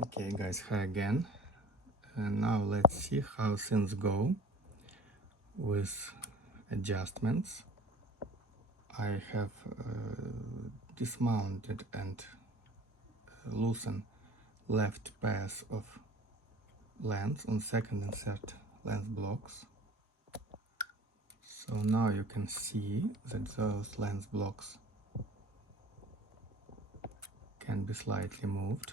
Okay guys, hi again. And now let's see how things go with adjustments. I have dismounted and loosened left pass of lens on second and third lens blocks. So now you can see that those lens blocks can be slightly moved,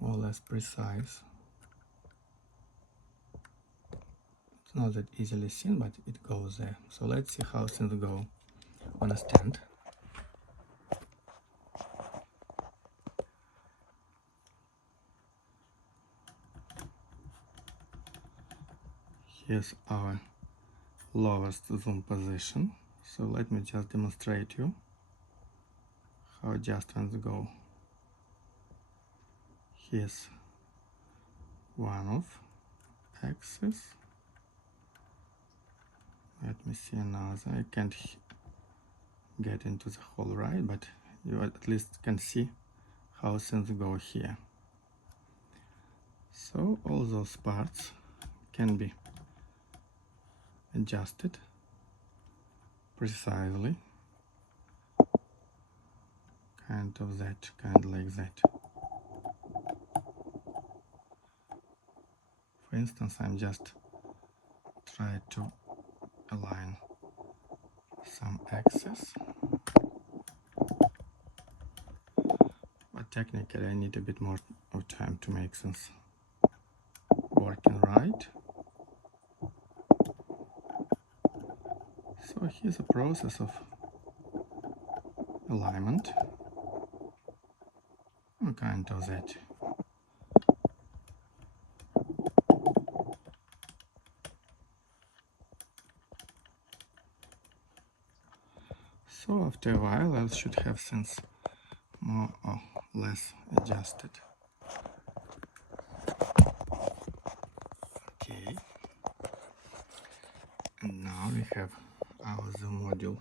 more or less precise. It's not that easily seen, but it goes there. So let's see how things go on a stand. Here's our lowest zoom position. So let me just demonstrate you how adjustments go. Here's one of axis. Let me see another. I can't get into the whole right, but you at least can see how things go here. So all those parts can be adjusted precisely, kind of like that. For instance, I'm just trying to align some axis, but technically I need a bit more of time to make things working right. So here's a process of alignment, kind of that. So after a while I should have things more or less adjusted. Okay, and now we have our zoom module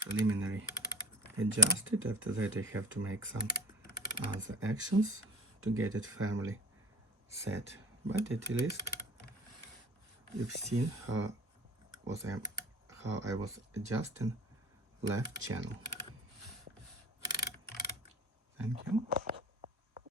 preliminary adjusted. After that I have to make some other actions to get it firmly set, but at least you've seen how I was adjusting left channel. Thank you.